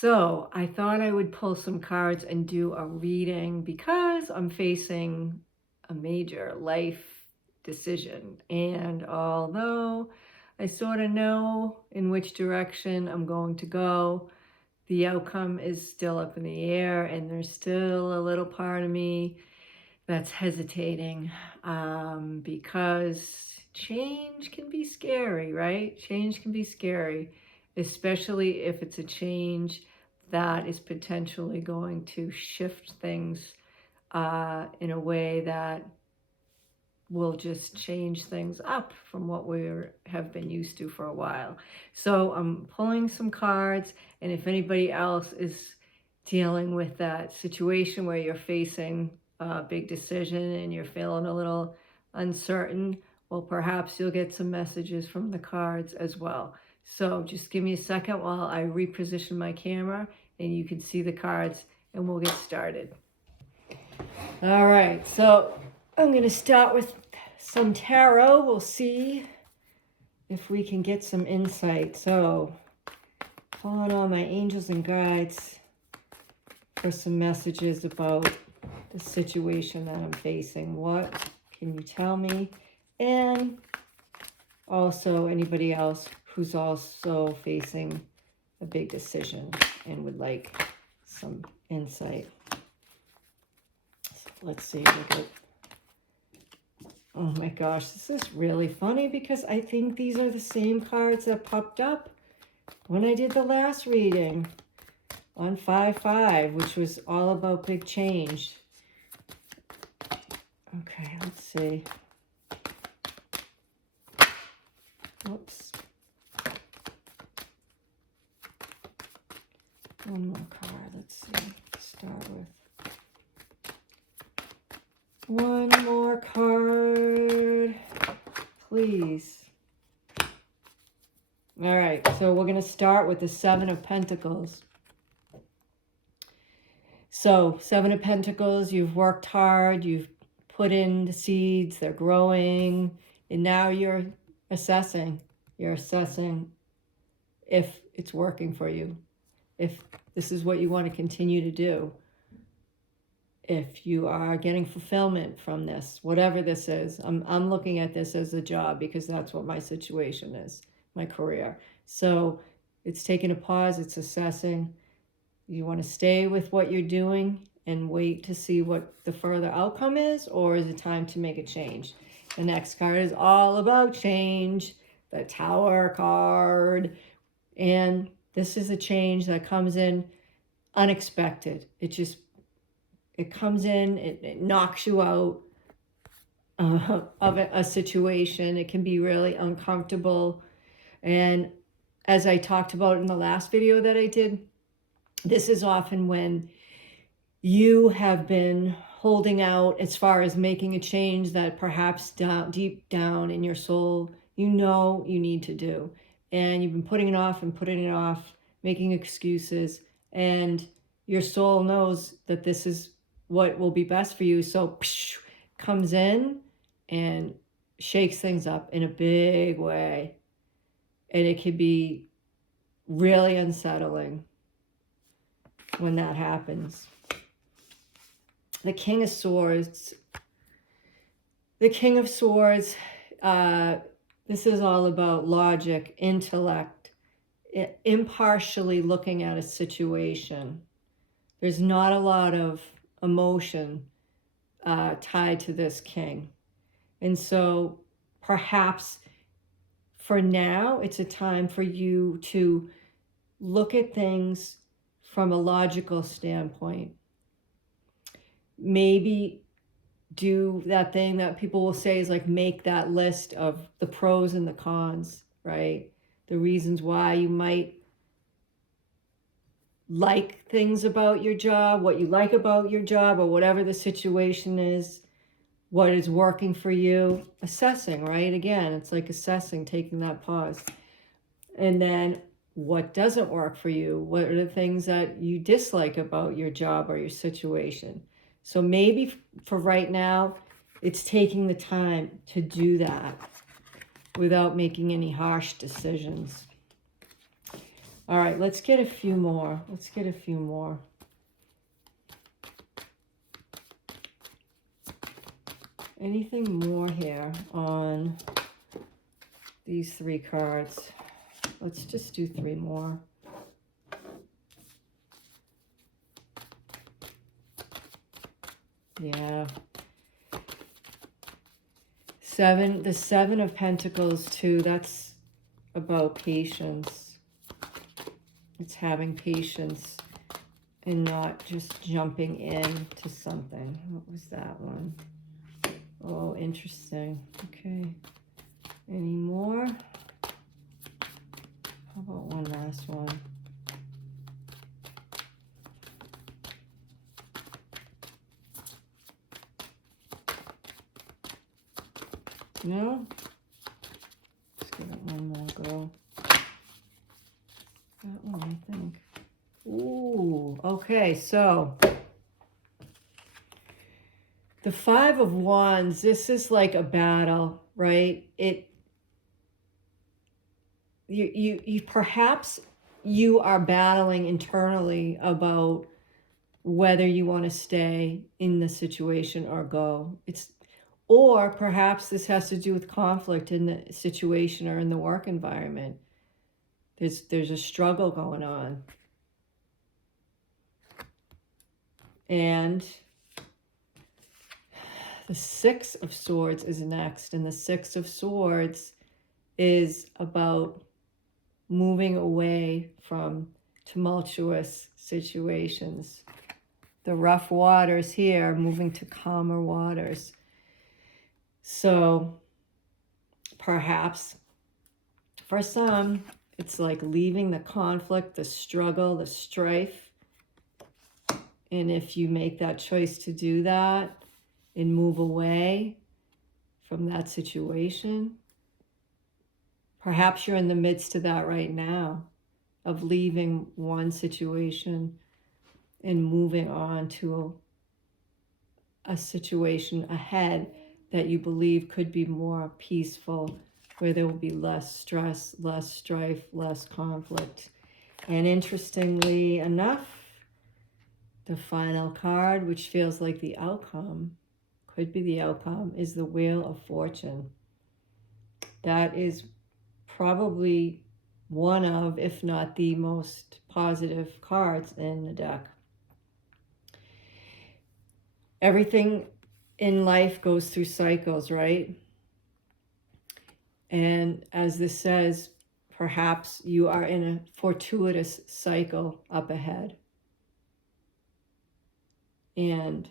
So I thought I would pull some cards and do a reading because I'm facing a major life decision. And although I sort of know in which direction I'm going to go, the outcome is still up in the air, and there's still a little part of me that's hesitating because change can be scary, right? Change can be scary, especially if it's a change that is potentially going to shift things in a way that will just change things up from what we have been used to for a while. So I'm pulling some cards, and if anybody else is dealing with that situation where you're facing a big decision and you're feeling a little uncertain, well, perhaps you'll get some messages from the cards as well. So just give me a second while I reposition my camera and you can see the cards, and we'll get started. All right, so I'm going to start with some tarot. We'll see if we can get some insight. So, calling on my angels and guides for some messages about the situation that I'm facing. What can you tell me? And also anybody else who's also facing a big decision and would like some insight. So let's see. Oh my gosh, this is really funny because I think these are the same cards that popped up when I did the last reading on 5/5, which was all about big change. Okay, let's see. Oops. One more card, let's see. Start with one more card, please. All right, so we're going to start with the Seven of Pentacles. So, Seven of Pentacles, you've worked hard, you've put in the seeds, they're growing, and now you're assessing. You're assessing if it's working for you, if this is what you want to continue to do, if you are getting fulfillment from this, whatever this is. I'm looking at this as a job because that's what my situation is, my career. So it's taking a pause, it's assessing. You want to stay with what you're doing and wait to see what the further outcome is, or is it time to make a change? The next card is all about change, the Tower card. And this is a change that comes in unexpected. It comes in, it knocks you out of a situation. It can be really uncomfortable. And as I talked about in the last video that I did, this is often when you have been holding out as far as making a change that perhaps deep down in your soul, you know you need to do. And you've been putting it off and putting it off, making excuses. And your soul knows that this is what will be best for you. So comes in and shakes things up in a big way. And it can be really unsettling when that happens. The King of Swords. The King of Swords, this is all about logic, intellect, impartially looking at a situation. There's not a lot of emotion tied to this king. And so perhaps for now, it's a time for you to look at things from a logical standpoint. Maybe do that thing that people will say is like make that list of the pros and the cons, right? The reasons why you might like things about your job, what you like about your job, or whatever the situation is, what is working for you. Assessing, right? Again, it's like assessing, taking that pause. And then what doesn't work for you? What are the things that you dislike about your job or your situation? So maybe for right now, it's taking the time to do that without making any harsh decisions. All right, let's get a few more. Let's get a few more. Anything more here on these 3 cards? Let's just do 3 more. Yeah. The 7 of Pentacles too, that's about patience. It's having patience and not just jumping into something. What was that one? Oh, interesting. Okay. Any more? How about one last one? No? Let's give it one more go. That one, I think. Ooh, okay, so the 5 of Wands, this is like a battle, right? You perhaps you are battling internally about whether you want to stay in the situation or go. Or perhaps this has to do with conflict in the situation or in the work environment. There's a struggle going on. And the 6 of Swords is next. And the 6 of Swords is about moving away from tumultuous situations. The rough waters here, moving to calmer waters. So perhaps for some, it's like leaving the conflict, the struggle, the strife. And if you make that choice to do that and move away from that situation, perhaps you're in the midst of that right now, of leaving one situation and moving on to a situation ahead that you believe could be more peaceful, where there will be less stress, less strife, less conflict. And interestingly enough, the final card, which feels like the outcome, could be the outcome, is the Wheel of Fortune. That is probably one of, if not the most positive cards in the deck. Everything in life goes through cycles, right? And as this says, perhaps you are in a fortuitous cycle up ahead. And,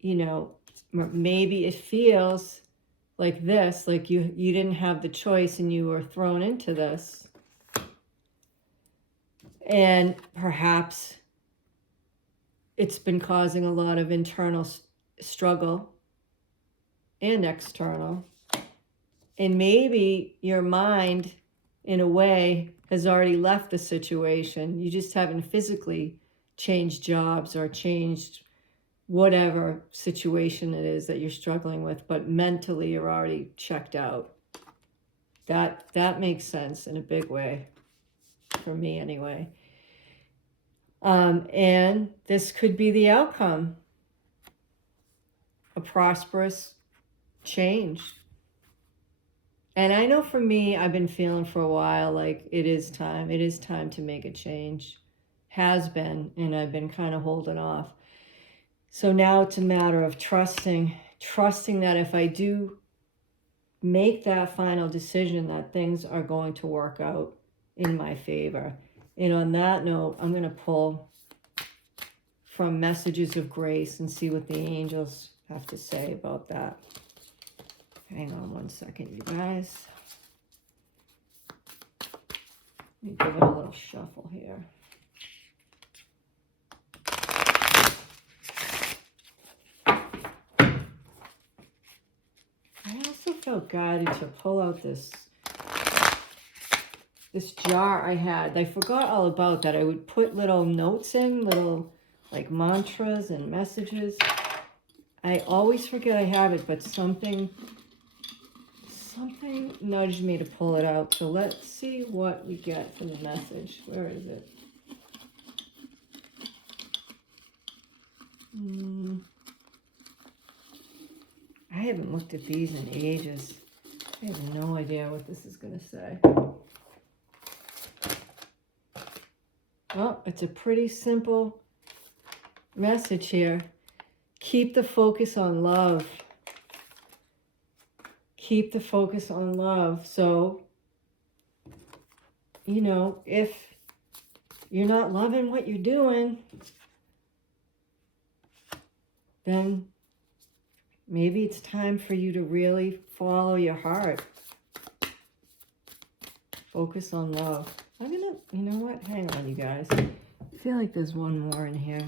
you know, maybe it feels like this, like you didn't have the choice and you were thrown into this. And perhaps it's been causing a lot of internal struggle and external. And maybe your mind, in a way, has already left the situation. You just haven't physically changed jobs or changed whatever situation it is that you're struggling with, but mentally you're already checked out. That makes sense in a big way, for me anyway. And this could be the outcome, a prosperous change. And I know for me, I've been feeling for a while like it is time to make a change. Has been, and I've been kind of holding off. So now it's a matter of trusting that if I do make that final decision, that things are going to work out in my favor. And on that note, I'm going to pull from Messages of Grace and see what the angels have to say about that. Hang on one second, you guys. Let me give it a little shuffle here. I also felt guided to pull out this jar I had. I forgot all about that. I would put little notes in, little like mantras and messages. I always forget I have it, but something something nudged me to pull it out. So let's see what we get from the message. Where is it? I haven't looked at these in ages. I have no idea what this is going to say. Well, it's a pretty simple message here. Keep the focus on love. Keep the focus on love. So, you know, if you're not loving what you're doing, then maybe it's time for you to really follow your heart. Focus on love. I'm gonna, you know what? Hang on, you guys. I feel like there's one more in here.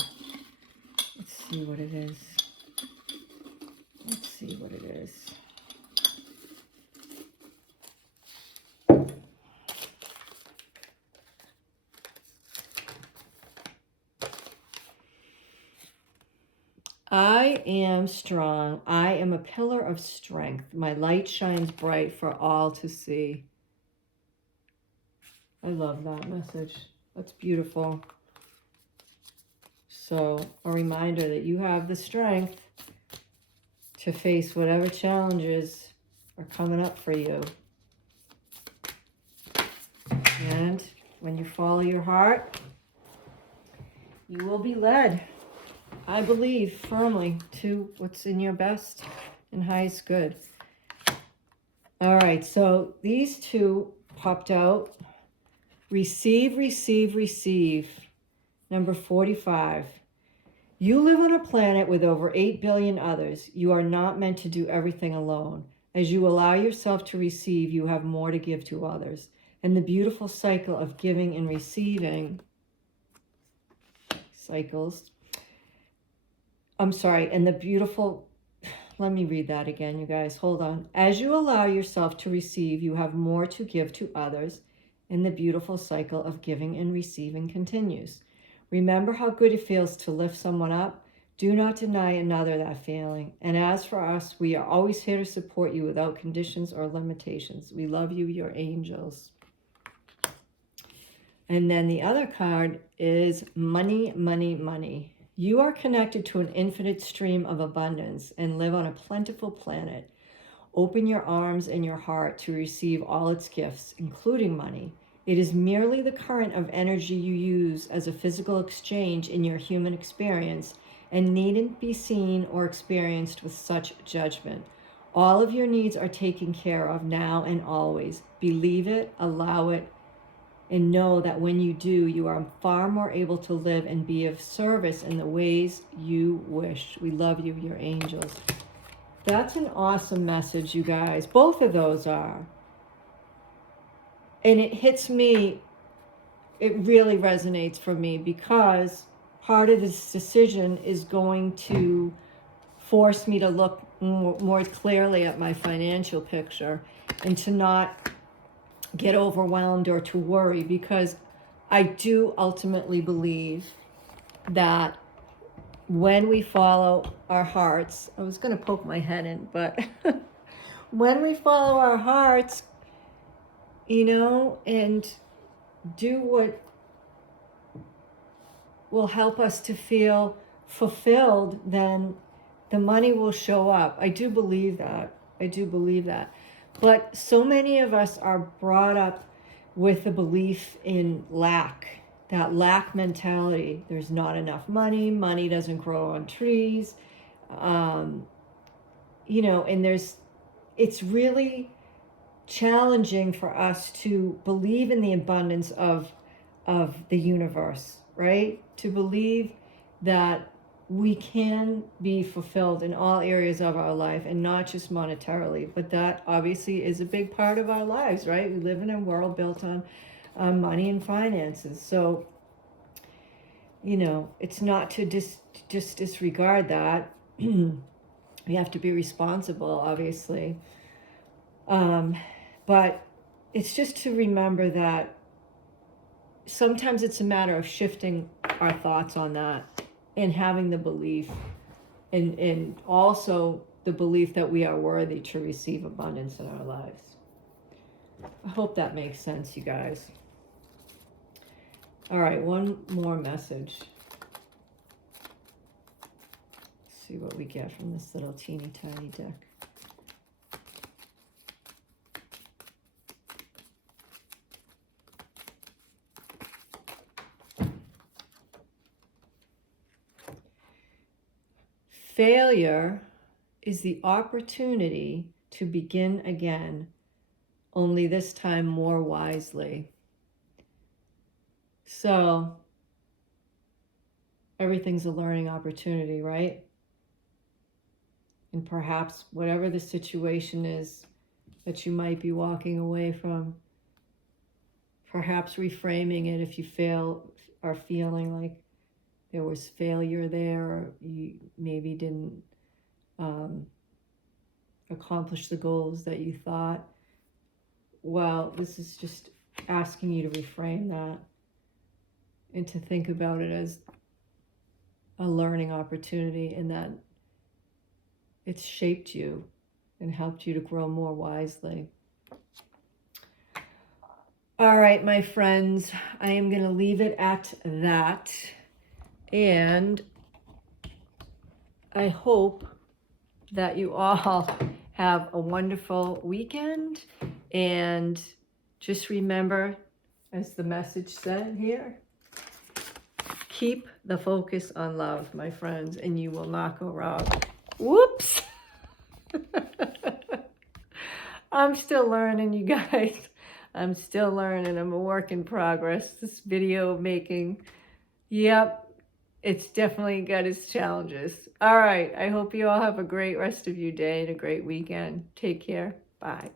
Let's see what it is. Let's see what it is. I am strong. I am a pillar of strength. My light shines bright for all to see. I love that message. That's beautiful. So, a reminder that you have the strength to face whatever challenges are coming up for you. And when you follow your heart, you will be led, I believe firmly, to what's in your best and highest good. All right, so these two popped out. Receive, receive, receive. Number 45. You live on a planet with over 8 billion others. You are not meant to do everything alone. As you allow yourself to receive, you have more to give to others. And the beautiful cycle of giving and receiving and the beautiful, let me read that again, you guys, hold on. As you allow yourself to receive, you have more to give to others, and the beautiful cycle of giving and receiving continues. Remember how good it feels to lift someone up. Do not deny another that feeling. And as for us, we are always here to support you without conditions or limitations. We love you, your angels. And then the other card is money, money, money. You are connected to an infinite stream of abundance and live on a plentiful planet. Open your arms and your heart to receive all its gifts, including money. It is merely the current of energy you use as a physical exchange in your human experience and needn't be seen or experienced with such judgment. All of your needs are taken care of now and always. Believe it, allow it, and know that when you do, you are far more able to live and be of service in the ways you wish. We love you, your angels. That's an awesome message, you guys. Both of those are. And it hits me, it really resonates for me because part of this decision is going to force me to look more clearly at my financial picture and to not get overwhelmed or to worry, because I do ultimately believe that when we follow our hearts, I was going to poke my head in, but when we follow our hearts, you know, and do what will help us to feel fulfilled, then the money will show up. I do believe that. I do believe that. But so many of us are brought up with the belief in lack, that lack mentality. There's not enough money. Money doesn't grow on trees. You know, and it's really challenging for us to believe in the abundance of the universe, right? To believe that we can be fulfilled in all areas of our life and not just monetarily, but that obviously is a big part of our lives, right? We live in a world built on money and finances. So, you know, it's not to just disregard that. We have to be responsible, obviously. But it's just to remember that sometimes it's a matter of shifting our thoughts on that and having the belief, and also the belief that we are worthy to receive abundance in our lives. I hope that makes sense, you guys. All right, one more message. Let's see what we get from this little teeny tiny deck. Failure is the opportunity to begin again, only this time more wisely. So, everything's a learning opportunity, right? And perhaps whatever the situation is that you might be walking away from, perhaps reframing it if you are feeling like there was failure there, or you maybe didn't accomplish the goals that you thought. Well, this is just asking you to reframe that and to think about it as a learning opportunity, and that it's shaped you and helped you to grow more wisely. All right, my friends, I am going to leave it at that. And I hope that you all have a wonderful weekend. And just remember, as the message said here, keep the focus on love, my friends, and you will not go wrong. Whoops. I'm still learning, you guys. I'm still learning. I'm a work in progress. This video making, yep, it's definitely got its challenges. All right. I hope you all have a great rest of your day and a great weekend. Take care. Bye.